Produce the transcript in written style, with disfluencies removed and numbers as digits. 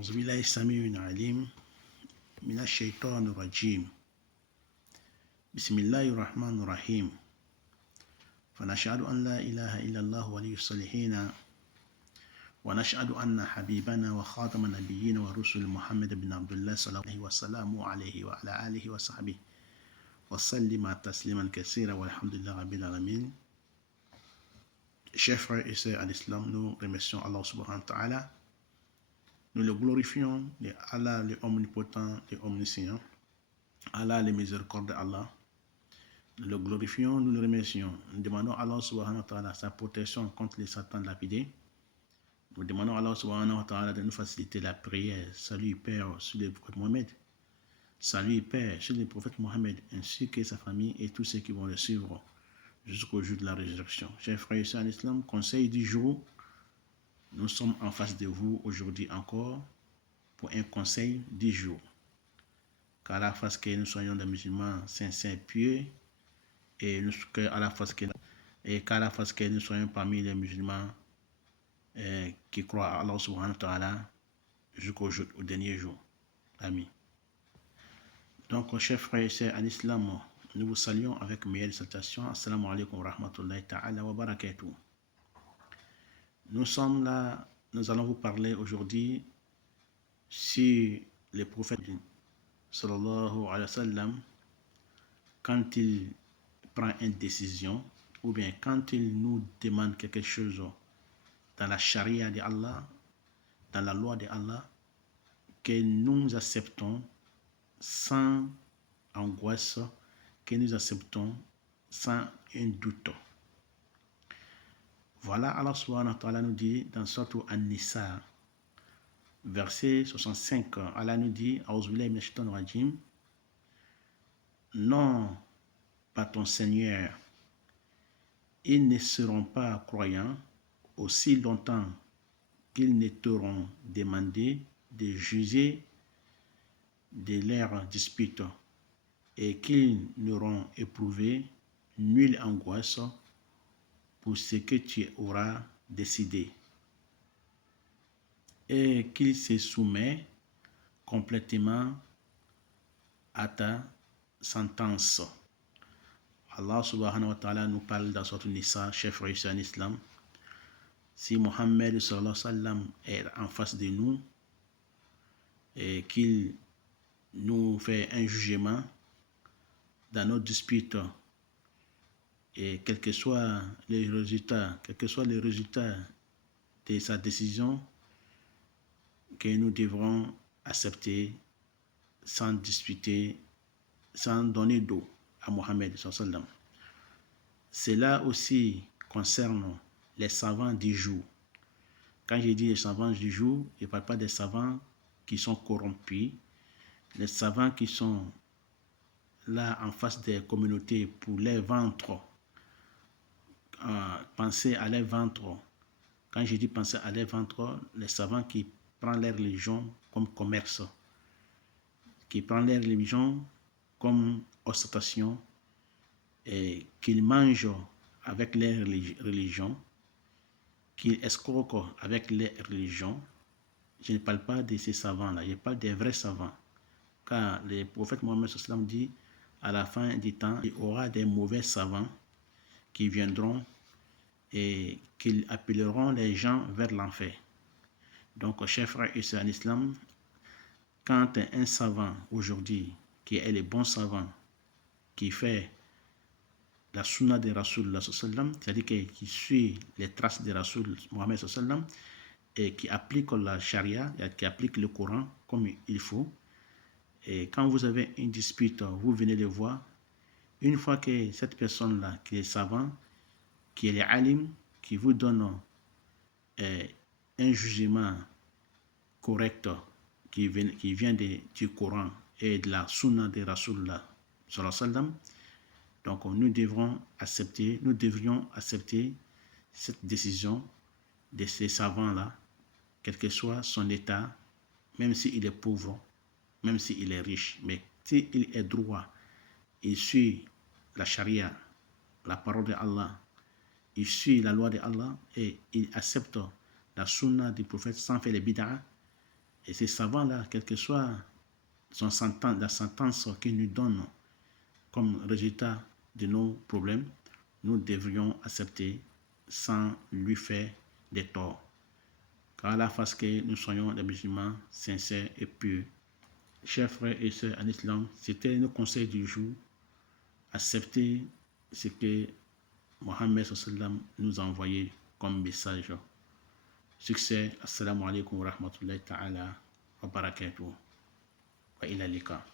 أعوذ بالله السميع العليم من الشيطان الرجيم بسم الله الرحمن الرحيم فنشهد أن لا إله إلا الله ولي الصالحين ونشهد أن حبيبنا وخاتم النبيين ورسل محمد بن عبد الله صلى الله عليه وسلم عليه وعلى آله وصحبه وسلم تسليما كثيرا والحمد لله رب العالمين. Chers frères et sœurs à l'islam, nous remercions Allah subhanahu wa ta'ala. Nous le glorifions, Allah le omnipotent et omniscient, Allah le miséricordieux Allah. Nous le glorifions, nous le remercions. Nous demandons à Allah subhanahu wa ta'ala sa protection contre les satans lapidés. Nous demandons à Allah subhanahu wa ta'ala de nous faciliter la prière. Salut Père sur le prophète Mohammed. Salut Père sur le prophète Mohammed ainsi que sa famille et tous ceux qui vont le suivre jusqu'au jour de la résurrection. Chers frères et sœurs à l'islam, conseil du jour. Nous sommes en face de vous aujourd'hui encore pour un conseil du jour. Qu'à la face que nous soyons des musulmans sincères, pieux, et qu'à la face que nous soyons parmi les musulmans qui croient à Allah subhanahu wa ta'ala jusqu'au dernier jour. Amis. Donc, chers frères et sœurs à l'islam, nous vous saluons avec meilleure salutation. Assalamu alaikum wa rahmatullahi ta'ala wa barakatuh. Nous sommes là, nous allons vous parler aujourd'hui sur le prophète sallallahu alayhi wa sallam quand il prend une décision ou bien quand il nous demande quelque chose dans la charia de Allah, dans la loi de Allah, que nous acceptons sans angoisse, que nous acceptons sans un doute. Voilà, Allah subhanahu wa ta'ala nous dit dans Sourate An-Nisa, verset 65, Allah nous dit, A'udhu billahi minash shaitanir rajim, non, pas ton Seigneur, ils ne seront pas croyants aussi longtemps qu'ils ne t'auront demandé de juger de leurs disputes et qu'ils n'auront éprouvé nulle angoisse pour ce que tu auras décidé et qu'il se soumet complètement à ta sentence. Allah subhanahu wa ta'ala nous parle dans Sourate Nisa, chers frères et sœurs en islam. Si Mohammed sallallahu alayhi wa sallam est en face de nous et qu'il nous fait un jugement dans nos disputes, et quel que soit les résultats de sa décision, que nous devrons accepter sans disputer, sans donner dos à Mohammed sallallahu alayhi wa sallam. Cela aussi concerne les savants du jour. Quand je dis les savants du jour, je ne parle pas des savants qui sont corrompus, les savants qui sont là en face des communautés pour les ventres. Penser à leur ventre. Quand je dis penser à leur ventre, les savants qui prennent leur religion comme commerce, qui prennent leur religion comme ostentation et qu'ils mangent avec leur religion, qu'ils escroquent avec leur religion. Je ne parle pas de ces savants-là, je parle des vrais savants. Car le prophète Mohammed sallallahu alayhi wa sallam dit, à la fin du temps, il y aura des mauvais savants qui viendront et qui appelleront les gens vers l'enfer. Donc, chers frères et sœurs en islam, quand un savant aujourd'hui, qui est le bon savant, qui fait la sunna de Rasulullah, c'est-à-dire qui suit les traces de Rasul Mohammed et qui applique la charia, qui applique le Coran comme il faut, et quand vous avez une dispute, vous venez le voir. Une fois que cette personne-là, qui est savant, qui est alim, qui vous donne un jugement correct qui vient du Coran et de la sunna de Rasulullah sallallahu alayhi wa sallam, donc nous devrions accepter cette décision de ces savants-là, quel que soit son état, même s'il est pauvre, même s'il est riche, mais s'il est droit, il suit la charia, la parole de Allah, il suit la loi de Allah et il accepte la sunna du prophète sans faire les bid'a, Et ces savants-là, quelle que soit la sentence qu'ils nous donnent comme résultat de nos problèmes, nous devrions accepter sans lui faire des torts. Car à la face que nous soyons des musulmans sincères et purs. Chers frères et sœurs en islam, c'était le conseil du jour. Accepter ce que Mohammed sallam nous a envoyé comme message. Succès. Assalamu alaikum wa rahmatullahi ta'ala wa barakatuh. Wa ila lika.